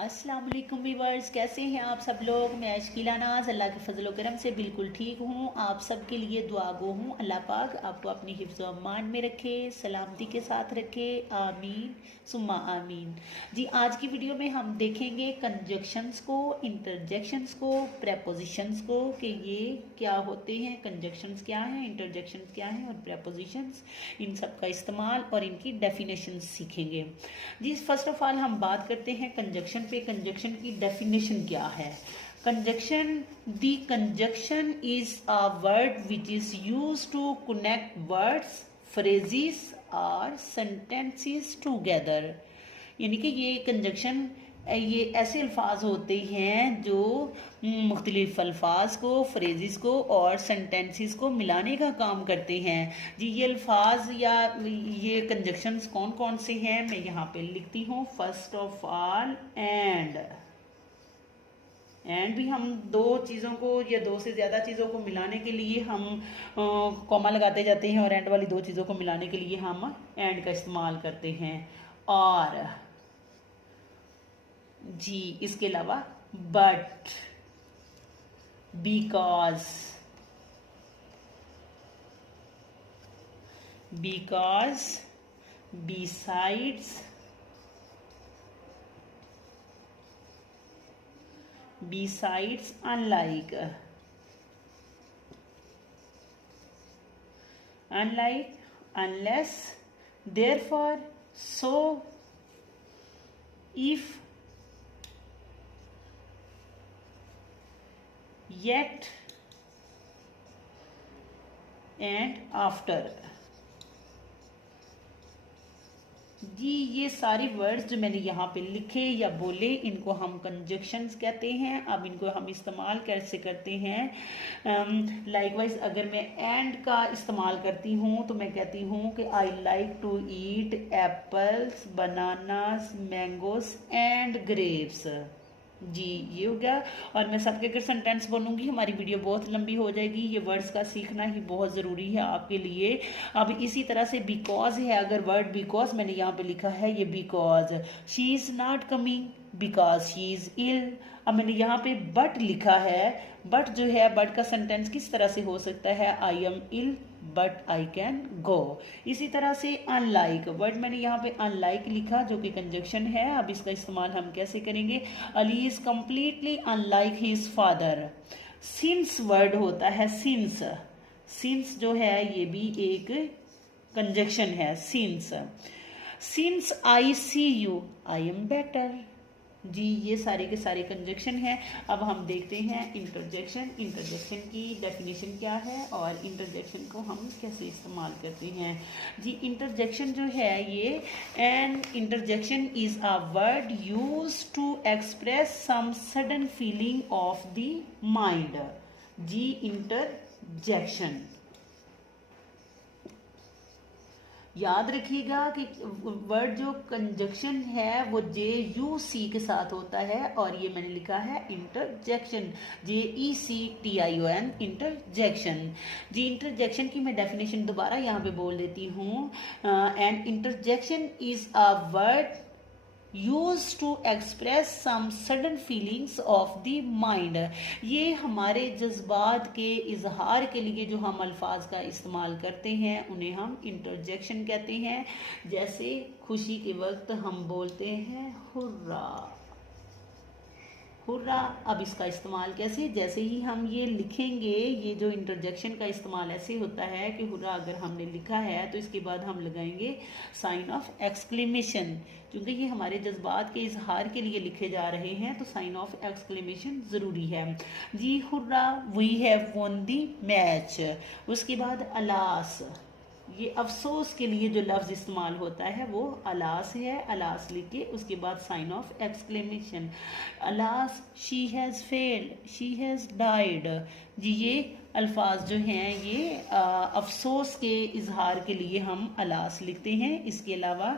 अस्सलाम वालेकुम व्यूअर्स, कैसे हैं आप सब लोग। मैं अशकीला नाज अल्लाह के फजल करम से बिल्कुल ठीक हूँ। आप सब के लिए दुआ गो हूँ। अल्लाह पाक आपको अपनी हिफ्ज़ व अमान में रखे, सलामती के साथ रखे, आमीन सुम्मा आमीन। जी, आज की वीडियो में हम देखेंगे कंजक्शंस को, इंटरजेक्शंस को, प्रेपोजिशंस को कि ये क्या होते हैं, कंजक्शंस क्या हैं, इंटरजेक्शंस क्या हैं और प्रेपोजिशंस, इन सब का इस्तेमाल और इनकी डेफिनेशन सीखेंगे। जी, फर्स्ट ऑफ ऑल हम बात करते हैं कंजक्शन पे। कंजक्शन की डेफिनेशन क्या है। Conjunction, the conjunction is a word which is use to connect words, phrases और सेंटेंसेस टुगेदर। यानी कि ये कंजक्शन, ये ऐसे अल्फाज होते हैं जो मुख्तलिफ अल्फाज को, फ्रेजेस को और सेंटेंसेस को मिलाने का काम करते हैं। जी, ये अल्फाज या ये कंजक्शंस कौन कौन से हैं मैं यहाँ पे लिखती हूँ। फर्स्ट ऑफ ऑल एंड भी हम दो चीज़ों को या दो से ज़्यादा चीज़ों को मिलाने के लिए हम कॉमा लगाते जाते हैं और एंड वाली दो चीज़ों को मिलाने के लिए हम एंड का इस्तेमाल करते हैं। और जी, इसके अलावा but, because, besides, unlike, unless, therefore, so, if, yet and after। जी, ये सारे वर्ड्स जो मैंने यहाँ पे लिखे या बोले इनको हम कंजक्शंस कहते हैं। अब इनको हम इस्तेमाल कैसे करते हैं। लाइकवाइज अगर मैं एंड का इस्तेमाल करती हूँ तो मैं कहती हूँ कि I like to eat apples, bananas, mangoes and grapes. जी, ये हो गया। और मैं सबके अगर सेंटेंस बोलूँगी हमारी वीडियो बहुत लंबी हो जाएगी। ये वर्ड्स का सीखना ही बहुत ज़रूरी है आपके लिए। अब इसी तरह से बिकॉज है, अगर वर्ड बिकॉज मैंने यहाँ पे लिखा है, ये because she is not coming because she is ill. अब मैंने यहाँ पे बट लिखा है, बट जो है, बट का सेंटेंस किस तरह से हो सकता है, I am ill but I can go. इसी तरह से अनलाइक, वर्ड मैंने यहाँ पे अनलाइक लिखा जो कि कंजक्शन है। अब इसका इस्तेमाल हम कैसे करेंगे। Ali is completely unlike his father. Since word होता है, सिंस जो है ये भी एक कंजक्शन है। Since I see you I am better. जी, ये सारे के सारे कंजक्शन हैं। अब हम देखते हैं इंटरजेक्शन की डेफिनेशन क्या है और इंटरजेक्शन को हम कैसे इस्तेमाल करते हैं। जी, इंटरजेक्शन जो है ये, an interjection is a word use to express some sudden feeling of the mind. जी, इंटरजेक्शन याद रखिएगा कि वर्ड जो कंजक्शन है वो JUC के साथ होता है और ये मैंने लिखा है इंटरजेक्शन, JECTION, इंटरजेक्शन। जी, इंटरजेक्शन की मैं डेफिनेशन दोबारा यहाँ पे बोल देती हूँ। And interjection is a word use to express some sudden feelings of the mind. ये हमारे जज्बात के इजहार के लिए जो हम अल्फाज का इस्तेमाल करते हैं उन्हें हम इंटरजेक्शन कहते हैं। जैसे खुशी के वक्त हम बोलते हैं हुर्रा, हुर्रा। अब इसका इस्तेमाल कैसे, जैसे ही हम ये लिखेंगे, ये जो इंटरजेक्शन का इस्तेमाल ऐसे होता है कि हुर्रा अगर हमने लिखा है तो इसके बाद हम लगाएंगे साइन ऑफ एक्सक्लेमेशन। क्योंकि ये हमारे जज्बात के इजहार के लिए लिखे जा रहे हैं तो साइन ऑफ एक्सक्लेमेशन ज़रूरी है। जी, hurrah we have won the match. उसके बाद अलास, ये अफसोस के लिए जो लफ्ज़ इस्तेमाल होता है वो अलास है। अलास लिख के उसके बाद sign of exclamation, alas she has failed, she has died. जी, ये अल्फाज जो हैं ये अफसोस के इजहार के लिए हम अलास लिखते हैं। इसके अलावा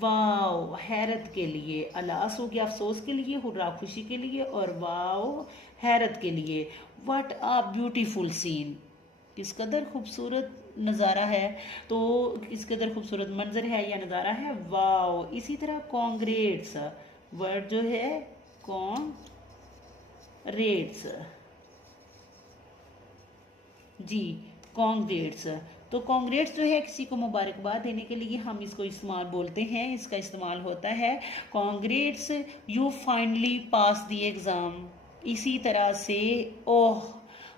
वाओ, हैरत के लिए। अलास हो गया अफसोस के लिए, हुर्रा खुशी के लिए और वाओ हैरत के लिए। व्हाट अ ब्यूटीफुल सीन, किस कदर खूबसूरत नज़ारा है, तो किस कदर खूबसूरत मंजर है या नज़ारा है, वाओ। इसी तरह कॉन्ग्रेट्स वर्ड जो है कॉन्ग्रेट्स जी, कॉन्ग्रेट्स। तो कॉन्ग्रेट्स जो है किसी को मुबारकबाद देने के लिए हम इसको इस्तेमाल बोलते हैं, इसका इस्तेमाल होता है congrats you finally pass the exam. इसी तरह से ओह,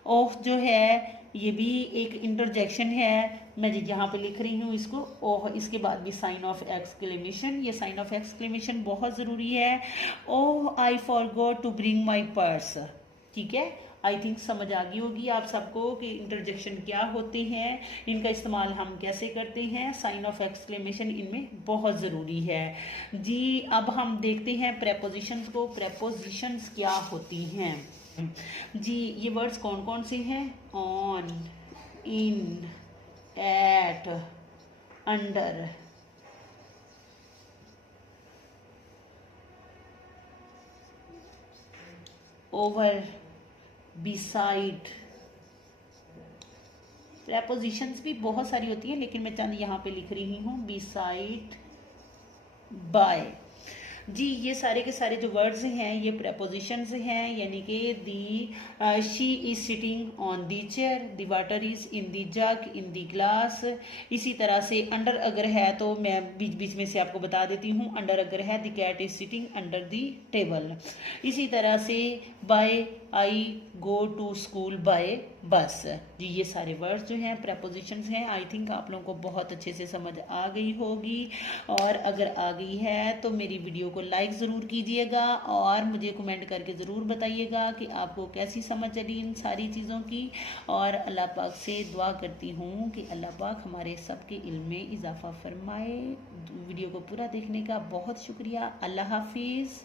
ओह जो है ये भी एक इंटरजेक्शन है, मैं यहाँ पे लिख रही हूँ इसको ओह, इसके बाद भी साइन ऑफ एक्सक्लेमेशन। ये साइन ऑफ एक्सक्लेमेशन बहुत ज़रूरी है। Oh I forgot to bring my purse. ठीक है, आई थिंक समझ आ गई होगी आप सबको कि इंटरजेक्शन क्या होते हैं, इनका इस्तेमाल हम कैसे करते हैं। साइन ऑफ एक्सक्लेमेशन इनमें बहुत ज़रूरी है जी। अब हम देखते हैं प्रेपोजिशंस को। प्रेपोजिशंस क्या होती हैं जी? ये वर्ड्स कौन कौन से हैं? On, in, at, under, over, beside. Prepositions भी बहुत सारी होती हैं, लेकिन मैं चंद यहाँ पे लिख रही हूँ। बिसाइड, बाय जी, ये सारे के सारे जो वर्ड्स हैं ये प्रेपोजिशंस हैं, यानी कि the she is sitting on the chair, the water is in the jug, in the glass. इसी तरह से अंडर अगर है तो मैं बीच बीच में से आपको बता देती हूँ, अंडर अगर है the cat is sitting under the table. इसी तरह से by, I go to school by bus. जी, ये सारे वर्ड्स जो हैं प्रेपोजिशंस हैं। आई थिंक आप लोगों को बहुत अच्छे से समझ आ गई होगी, और अगर आ गई है तो मेरी वीडियो को लाइक ज़रूर कीजिएगा और मुझे कमेंट करके ज़रूर बताइएगा कि आपको कैसी समझ चली इन सारी चीज़ों की। और अल्लाह पाक से दुआ करती हूँ कि अल्लाह पाक हमारे सबके इल्म में इजाफ़ा फरमाए। वीडियो को पूरा देखने का बहुत शुक्रिया। अल्लाह हाफिज़।